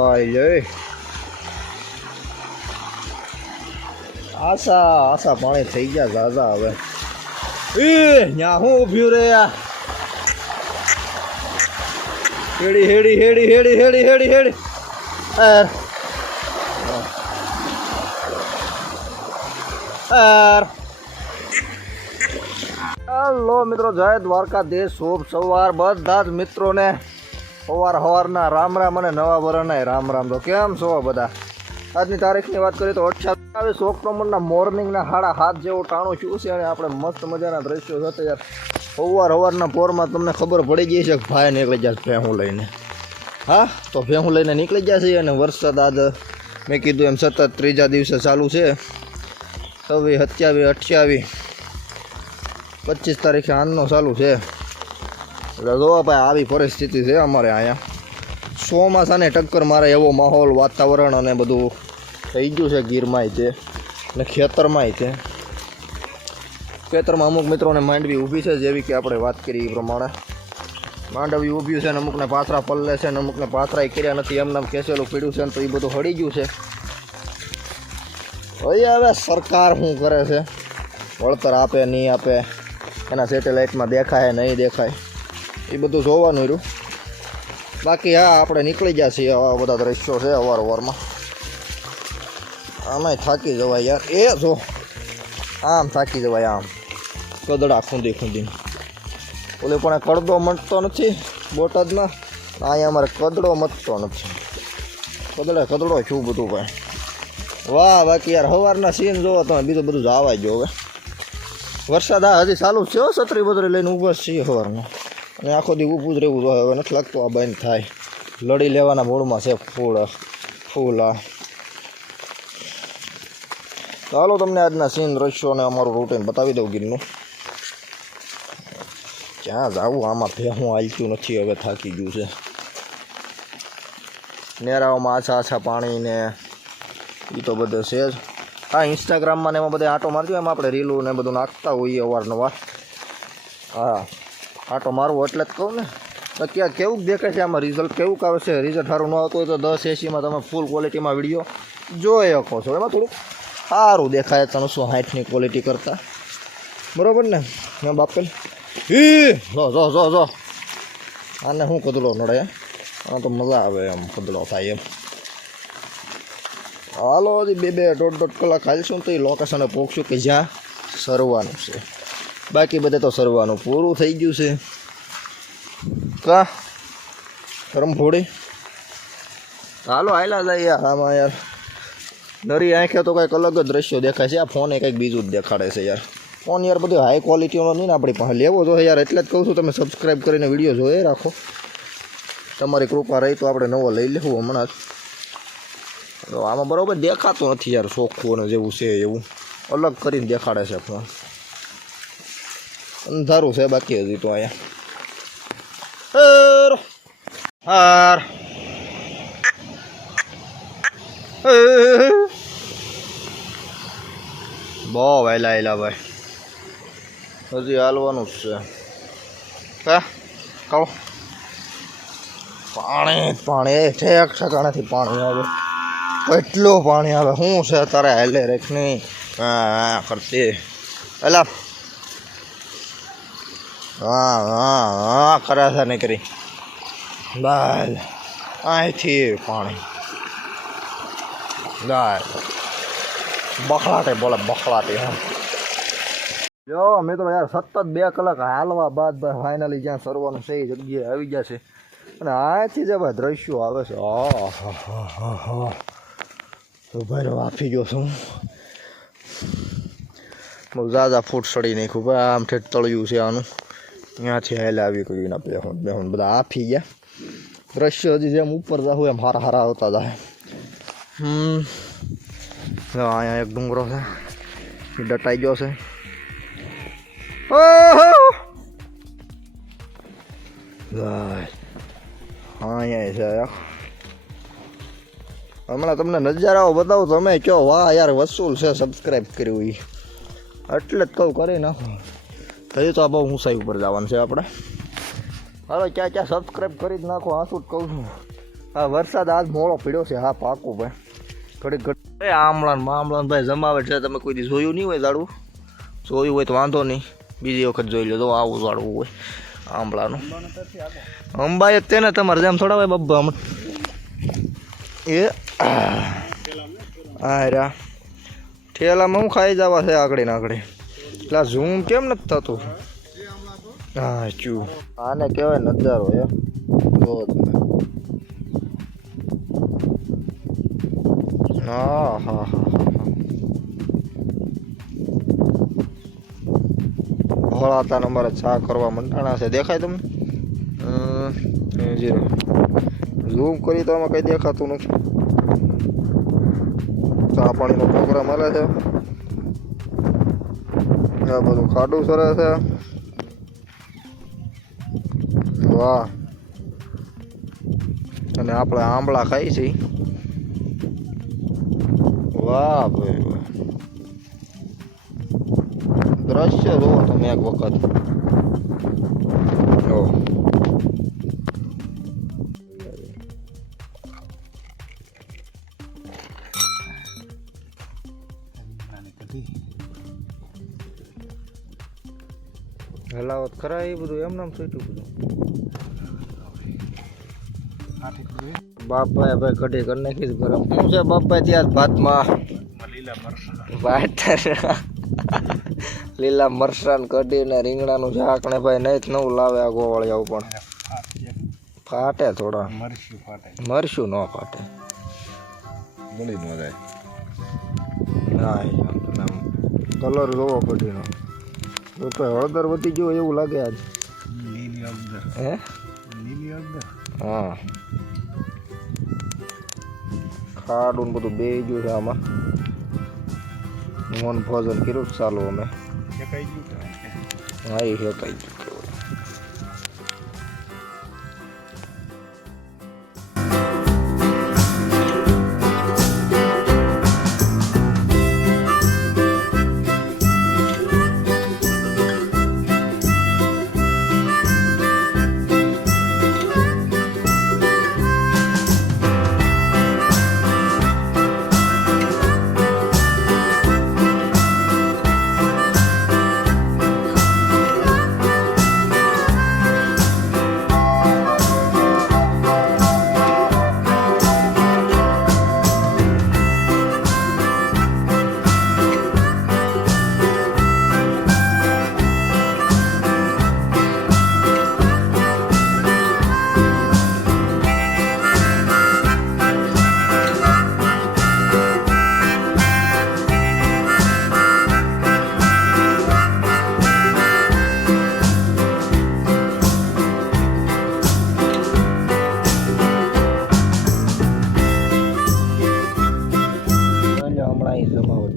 જાય આશા પાણી થઈ ગયા દાદા હવે ન્યા હું ઉભ્યું રે હેડી હેડી હેડી હેડી હેડી હેડી હેડી હેલો મિત્રો, જય દ્વારકાધીશ. શુભ સવાર બધા જ મિત્રોને. સવારના રામ રામ અને નવા વર્ષના રામ રામ. તો કેમ છો બધા? આજની તારીખની વાત કરીએ તો 28 ઓક્ટોબરના મોર્નિંગના 7:30 જેવું ટાણું શું છે અને આપણે મસ્ત મજાના દ્રશ્યો સાથે યાર સવારના પોરમાં તમને ખબર પડી ગઈ છે કે ભાઈ નીકળી જશે ભેહું લઈને. હા, તો ભેહું લઈને નીકળી જશે અને વરસાદ આજ મેં કીધું એમ સતત ત્રીજા દિવસે ચાલુ છે. 26, 27, 28, 25 તારીખે આનનો ચાલુ છે. એટલે જોવા ભાઈ આવી પરિસ્થિતિ છે અમારે અહીંયા. ચોમાસાને ટક્કર મારે એવો માહોલ, વાતાવરણ અને બધું થઈ ગયું છે ગીરમાંય તે અને ખેતરમાંય તે. ખેતરમાં અમુક મિત્રોને માંડવી ઊભી છે, જેવી કે આપણે વાત કરી એ પ્રમાણે માંડવી ઊભી છે અને અમુકને પાથરા પલ્લે છે અને અમુકને પાથરાય કર્યા નથી, એમને કેસેલું પીડ્યું છે ને તો એ બધું હળી ગયું છે. હવે સરકાર શું કરે છે, વળતર આપે નહીં આપે, એના સેટેલાઇટમાં દેખાય નહીં દેખાય, એ બધું જોવાનું રહ્યું. બાકી હા, આપણે નીકળી ગયા છીએ. આવા બધા દ્રશ્યો છે અવારવારમાં. આમાંય થાકી જવાય યાર. એ જો આમ થાકી જવાય, આમ કદડા ખૂંદી ખૂંદીને. ઓલે પણ કડદો મટતો નથી બોટાદમાં, અહીંયા અમારે કદડો મટતો નથી. કદડો છું બધું ભાઈ. વાહ, બાકી યાર સવારના સીન જોવો તમે, બીજું બધું જવા જો. હવે વરસાદ આ હજી ચાલુ છે, છત્રી બત્રી લઈને ઊભા છીએ સવારમાં, અને આખો દી ઊભું જ રહેવું જોઈએ. હવે નથી લાગતું આ બંધ થાય. લડી લેવાના મૂળમાં છે ફૂલ. ચાલો તમને આજના સીન દ્રશ્યો અને અમારું રૂટીન બતાવી દઉં ગીરનું. ક્યાં જાવું, આમાં ભેહું હાલતું નથી, હવે થાકી ગયું છે. નેરાઓમાં આછા પાણી ને એ તો બધે છે જ. હા, ઇન્સ્ટાગ્રામમાં ને એમાં બધે આંટો મારજો, એમાં આપણે રીલું ને બધું નાખતા હોઈએ અવારનવાર. હા, આંટો મારવો એટલે જ કહું ને. તો ક્યાં કેવું દેખાય છે આમાં, રિઝલ્ટ કેવું આવે છે? રિઝલ્ટ સારું ન આવતું હોય તો 1080માં તમે ફૂલ ક્વોલિટીમાં વિડીયો જોઈ શકો છો. એમાં થોડુંક સારું દેખાય 360ની ક્વોલિટી કરતાં, બરાબર ને? મેં બાપેલ જો આને શું કદડો નડે, આને તો મજા આવે એમ, કદડો થાય એમ. હાલો, હજી 2-2.5 કલાક હાલશું તો એ લોકેશને પહોંચશું કે જ્યાં સરવાનું છે. બાકી બધે તો સરવાનું પૂરું થઈ ગયું છે. કા ગરમ ફોડી હાલો હાયલા જાય યાર. આમાં યાર નરી આંખે તો કંઈક અલગ જ દ્રશ્યો દેખાય છે. આ ફોન એ કંઈક બીજું જ દેખાડે છે યાર. ફોન યાર બધું હાઈ ક્વોલિટીનો નહીં ને આપણી પાસે લેવો જોઈએ યાર. એટલે જ કહું છું તમે સબસ્ક્રાઈબ કરીને વિડીયો જોઈ રાખો. તમારી કૃપા રહી તો આપણે નવો લઈ લેવું હમણાં જ. તો આમાં બરાબર દેખાતું નથી યાર, ચોખ્ખું અને જેવું છે એવું અલગ કરીને દેખાડે છે ફોન. અંધારું છે બાકી હજી તો અહીંયા. બહુ વહેલા ભાઈ, હજી હાલવાનું જ છે. હા, કહો પાણી ઠેક ઠેકાણેથી પાણી આવે. કેટલું પાણી આવે, શું છે તારે હાલે રેખની હા કરતી એલા. હા કરે છે નહીં કરી બાલ અહીંથી પાણી બાલ બખલાટે બોલે બખલાટે. હા જો મિત્રો યાર, સતત 2 કલાક હાલવા બાદ ભાઈ ફાઇનલી જ્યાં સરવાનું છે એ જગ્યાએ આવી ગયા છે. અને અહીંથી જે ભાઈ દ્રશ્યો આવે છે, ભાઈ વાફી ગયો છું. બહુ ઝાઝા ફૂટ સડી નાખ્યું ભાઈ. આમ ઠેઠ તળિયું છે આનું, ત્યાંથી હાલે આવી કર્યું ના બેહું બધા આફી ગયા. દ્રશ્ય હજી જેમ ઉપર જાઉં એમ હારા આવતા જાય. અહીંયા એક ડુંગરો છે, ડટાઈ ગયો છે. અહીંયા છે હમણાં તમને નજારાઓ બતાવું તમે કહો વાહ યાર વસૂલ છે સબસ્ક્રાઈબ કર્યું એ. એટલે જ કહું કરી નાખો. હજી તો આ બહુ ઊંચાઈ ઉપર જવાનું છે આપણે. હવે ક્યાં સબસ્ક્રાઈબ કરી જ નાખો. આ શું જ કહું છું, હા વરસાદ આજ મોડો પડ્યો છે. હા પાકું ભાઈ. ઘડીક ઘડી આમળા મામળા ભાઈ જમાવટ છે. તમે કોઈ દી જોયું નહીં હોય ઝાડવું? જોયું હોય તો વાંધો નહીં, બીજી વખત જોઈ લો. તો આવું ઝાડવું હોય આંબળાનું. અંબાઈ જ તેને તમારે જેમ થોડા હોય બબ્બા હમણાં એ હા રા ઠેલામાં હું ખાઈ જવા છે આગળ ને આગળ. એટલે ઝૂમ કેમ નથી થતું? હા ચૂ આને કહેવાય નજારો એ જો તમે. હા હા હા ભોળાતા અમારે ચા કરવા મંડાણા છે. દેખાય તમને? જીરો ઝૂમ કરી તો આમાં કંઈ દેખાતું નથી. ચા પાણીનો પ્રોગ્રામ હાલે છે. આ બધું ખાડું સરે છે. વાહ. અને આપણે આંબળા ખાઈ છીએ. વાહ ભાઈ વાહ. દ્રશ્ય જુઓ તમે એક વખત. જો હલાવત ખરા એ બધું એમ નામ છૂટ્યું બધું. બાપભાઈ ભાઈ કઢી કરી નાખી ગરમ. શું છે બાપભાઈ ત્યાં ભાતમાં? લીલા મરસાન કઢી ને રીંગણાનું શાક ને ભાઈ નહીં નવું લાવે આ ગોવાળિયાઓ પણ ફાટે થોડા. મરશું ન ફાટે. બળી ન જાય. હા કલર જોવો કઢીનો. હળદર વધી ગયો એવું લાગે આજ. હે હા ખાડું ને બધું બે ગયું છે આમાં. મોન ભોજન કર્યું ચાલુ અમે. હા એ હેકાઈ ગયું.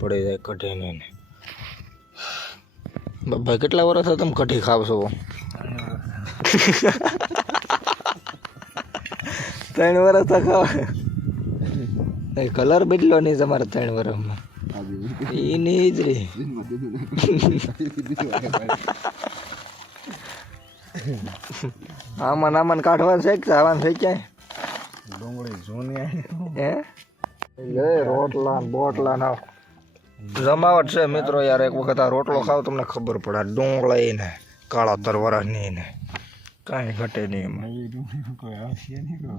પડી જાય કઢીને. ભાઈ કેટલા વર્ષ તમે કઢી ખાવશો? 3 વર્ષ તો ખાવા. કલર બદલો નહીં તમારે 3 વર્ષમાં. એ નહીં જ રે. આમાં કાઢવાનું છે કે આવવાનું છે ક્યાંય? ડુંગળી જોની હે રોટલા બોટલા ના જમાવટ છે મિત્રો. યાર એક વખત આ રોટલો ખાવ તમને ખબર પડે. ડુંગળી ને કાળા તરવરાની ને કાંઈ ઘટે નહીં એમાં.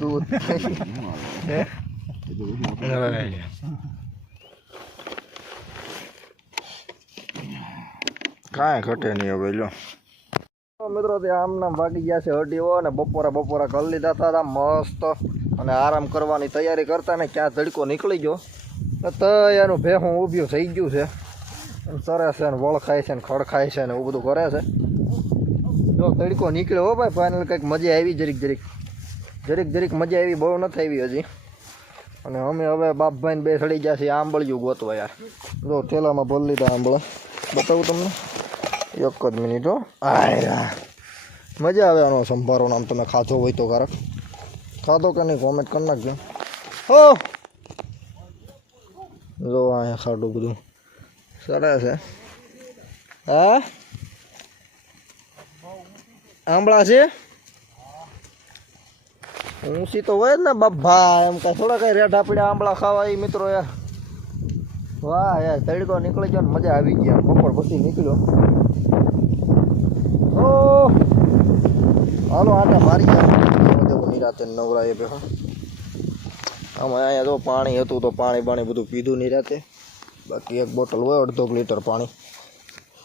દૂધ કાંઈ ઘટે નહીં હવે. લો મિત્રો ત્યાં આમના ભાગી ગયા છે હડીઓ ને બપોરા કરી લીધા હતા મસ્ત. અને આરામ કરવાની તૈયારી કરતા ને ક્યાં તડકો નીકળી ગયો તો એનું ભેહું ઊભ્યું થઈ ગયું છે. સરે છે ને વળ ખાય છે ને ખડ ખાય છે ને એવું બધું કરે છે. જો તડકો નીકળ્યો હો ભાઈ ફાઇનલ કંઈક મજા આવી. જરીક મજા આવી. બહુ નથી આવી હજી. અને અમે હવે બાપભાઈને બે સડી ગયા છીએ આંબળિયું ગોતવા. યાર જો થેલામાં ભરી લીધા આંબળા. બતાવું તમને એક જ મિનિટ હો. આ મજા આવે આનો સંભારો. નામ તમે ખાધો હોય તો કારક ખાધો કે નહીં કોમેન્ટ કરી નાખજો. હો જો અહીંયા ખાડું બધું સરસ છે. હા આંબળા છે. ઊંચી તો હોય જ ને બબ્બા, એમ કાંઈ થોડા કાંઈ રેઠા પીડા આંબળા ખાવા એ મિત્રો યાર. વાહ યાર, તડકો નીકળી ગયો ને મજા આવી ગઈ. આમ બપોર પછી નીકળ્યો. ઓ હાલો આને મારી ગયા નિરાતે નવરાએ બે. આમાં અહીંયા તો પાણી હતું તો પાણી બધું પીધું નિરાતે. બાકી એક બોટલ હોય 1.5 લીટર પાણી,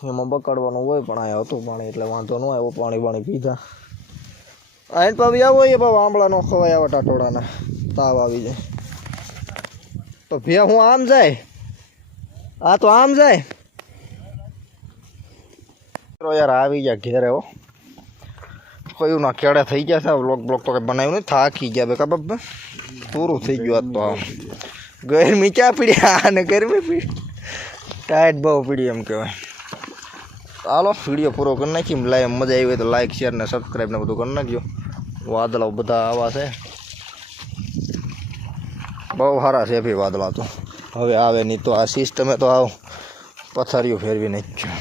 એમાં બકાડવાનું હોય, પણ અહીંયા હતું પાણી એટલે વાંધો ન આવ્યો. પાણી પીધા. આઈને પાવી આવો એ બાબા આંબળા નો ખવાય આવા ટાટોડાના, તાવ આવી જાય તો ભે હું આમ જાય. આ તો આમ જાય યાર. આવી ગયા ઘેરે હો, કયું ના કેળે થઈ ગયા છે. બ્લોક તો કંઈ બનાવ્યું નહીં, થાકી ગયા બે કાબા, પૂરું થઈ ગયું. આજ તો આ ગરમી ચા પીડી, આને ગરમી પીડી, ટાઈટ બહુ પીડી એમ કહેવાય. હાલો વિડીયો પૂરો કરી નાખી. મજા આવી હોય તો લાઈક શેર ને સબસ્ક્રાઈબ ને બધું કરી નાખજો. વાદળા બધા આવા છે, બહુ સારા છે ભાઈ વાદળા તો. હવે આવે નહીં તો આ સિસ્ટમે તો આવ પથારીઓ ફેરવી નાખ્યો.